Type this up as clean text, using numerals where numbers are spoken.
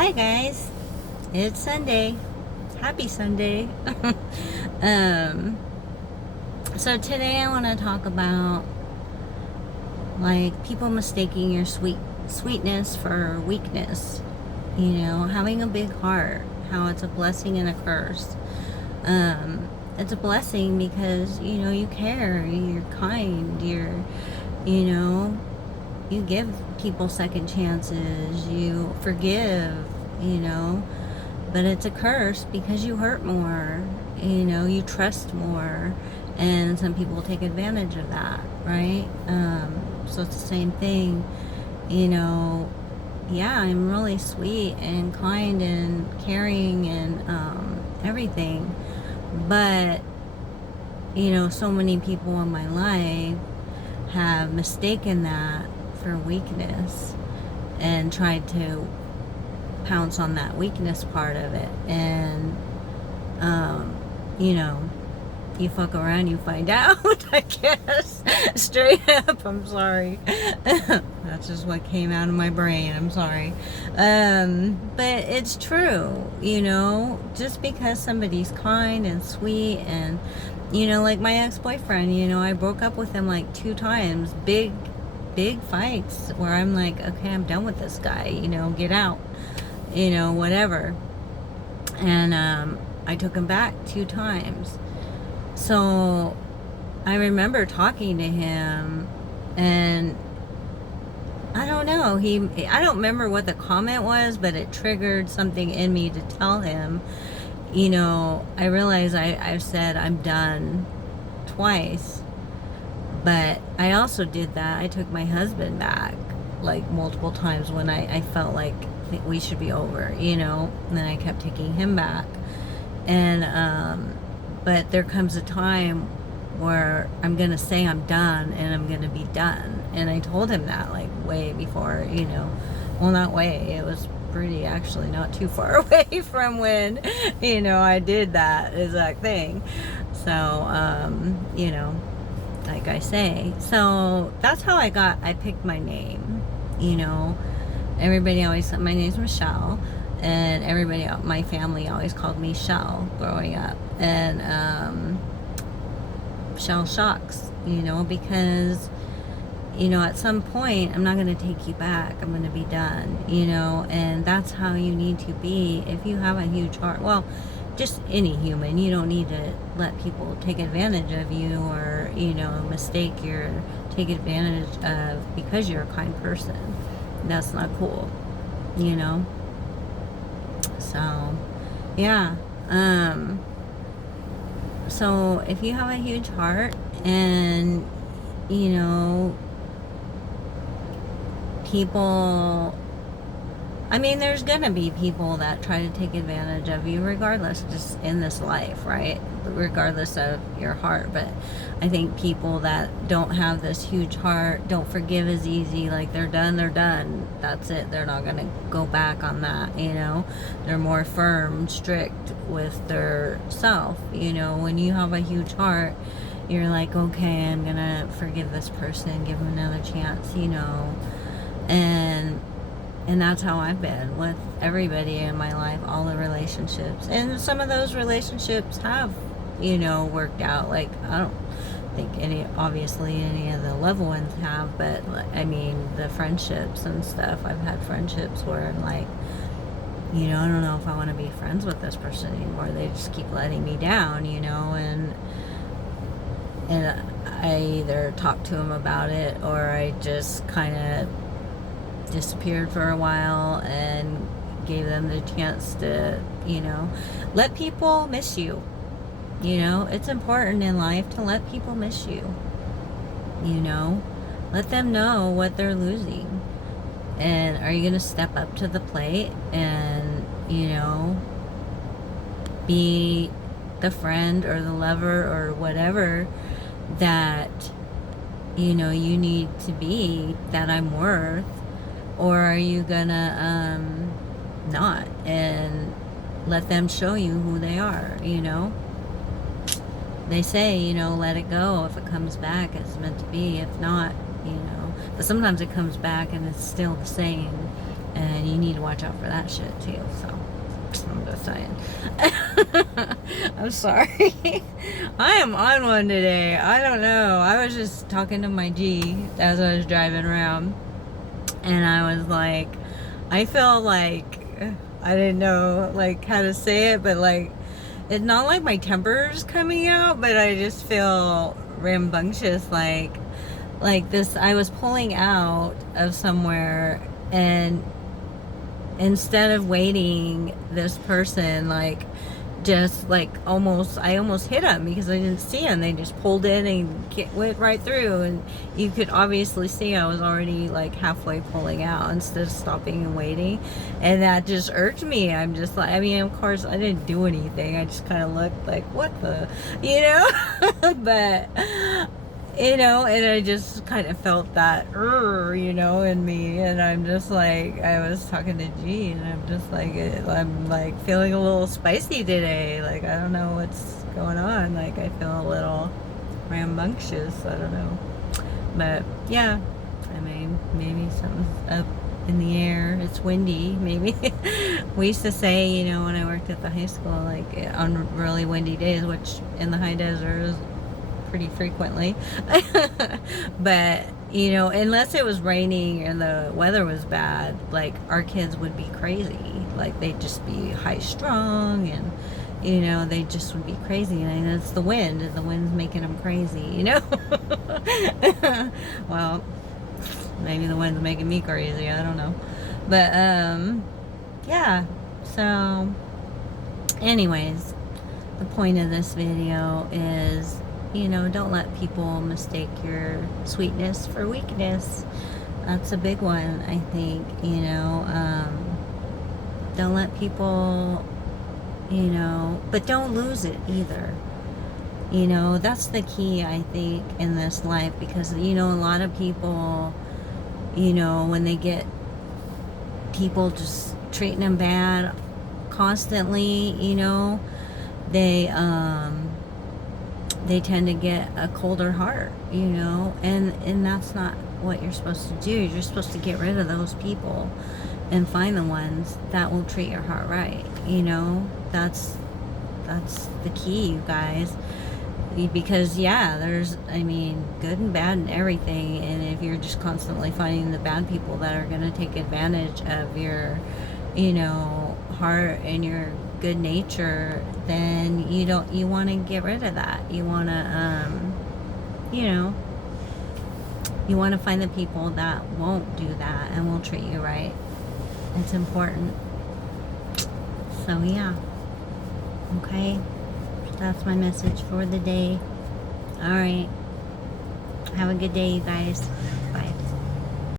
Hi guys, it's Sunday. Happy Sunday. um, so today I want to talk about like people mistaking your sweetness for weakness. You know, having a big heart, how it's a blessing and a curse. It's a blessing because you care, you're kind, you know, you give people second chances, you forgive, you know. But it's a curse because you hurt more, you trust more, and some people take advantage of that, right? So it's the same thing, you know. Yeah, I'm really sweet and kind and caring and everything, but so many people in my life have mistaken that for weakness and tried to pounce on that weakness part of it. And um, you know you fuck around, you find out. I guess straight up. I'm sorry. That's just what came out of my brain. I'm sorry. But it's true. Just because somebody's kind and sweet and like my ex-boyfriend, I broke up with him like 2 times, big fights where I'm like, okay, I'm done with this guy, get out, whatever. And I took him back 2 times. So I remember talking to him, and I don't know, I don't remember what the comment was, but it triggered something in me to tell him. I realize I've said I'm done twice, but I also did that. I took my husband back like multiple times when I felt like we should be over, and then I kept taking him back. And but there comes a time where I'm gonna say I'm done, and I'm gonna be done. And I told him that like way before, well, not way, it was pretty, actually not too far away from when I did that exact thing. So like I say, so that's how I picked my name. Everybody always, my name's Michelle, and everybody, my family always called me Shell growing up. And Shell Shocks, because at some point I'm not going to take you back, I'm going to be done, and that's how you need to be. If you have a huge heart, well, just any human, you don't need to let people take advantage of you, or take advantage of because you're a kind person. That's not cool, so yeah. So if you have a huge heart, and people, I mean, there's gonna be people that try to take advantage of you regardless, just in this life, right? Regardless of your heart. But I think people that don't have this huge heart don't forgive as easy. Like, they're done, that's it, they're not gonna go back on that. They're more firm, strict with their self. When you have a huge heart, you're like, okay, I'm gonna forgive this person, give them another chance, and that's how I've been with everybody in my life, all the relationships. And some of those relationships have, worked out. Like, I don't think obviously any of the loved ones have, but I mean, the friendships and stuff, I've had friendships where I'm like, I don't know if I want to be friends with this person anymore. They just keep letting me down, and I either talk to them about it, or I just kind of disappeared for a while and gave them the chance to, let people miss you. It's important in life to let people miss you. Let them know what they're losing. And are you going to step up to the plate and, be the friend or the lover or whatever that, you need to be, that I'm worth? Or are you gonna not, and let them show you who they are? They say, let it go. If it comes back, it's meant to be. If not, but sometimes it comes back and it's still the same. and you need to watch out for that shit too. So I'm just saying. I'm sorry. I am on one today. I don't know. I was just talking to my G as I was driving around, and I was like, I feel like, I didn't know like how to say it, but like, it's not like my temper's coming out, but I just feel rambunctious, like this. I was pulling out of somewhere, and instead of waiting, this person like just like I almost hit them because I didn't see them. They just pulled in and went right through, and you could obviously see I was already like halfway pulling out instead of stopping and waiting, and that just irked me. I'm just like, I mean, of course I didn't do anything, I just kind of looked like, what the, you know. But you know, and I just kind of felt that, you know, in me, and I'm just like, I was talking to G, and I'm just like, I'm like feeling a little spicy today, like, I don't know what's going on, like, I feel a little rambunctious, I don't know, but, yeah, I mean, maybe something's up in the air, it's windy, maybe. We used to say, you know, when I worked at the high school, like, on really windy days, which in the high desert is pretty frequently. But you know, unless it was raining and the weather was bad, like, our kids would be crazy, like they'd just be high strung, and you know, they just would be crazy, and it's the wind's making them crazy, you know. Well, maybe the wind's making me crazy, I don't know, but yeah, so anyways, the point of this video is, you know, don't let people mistake your sweetness for weakness. That's a big one, I think, you know. Don't let people, you know, but don't lose it either. You know, that's the key, I think, in this life, because, you know, a lot of people, you know, when they get people just treating them bad constantly, you know, they tend to get a colder heart, you know, and that's not what you're supposed to do. You're supposed to get rid of those people and find the ones that will treat your heart right, you know. That's the key, you guys, because yeah, there's, I mean, good and bad and everything, and if you're just constantly finding the bad people that are going to take advantage of your, you know, heart and your good nature, then you want to get rid of that. You want to you know, you want to find the people that won't do that and will treat you right. It's important. So yeah, okay, that's my message for the day. All right, have a good day, you guys.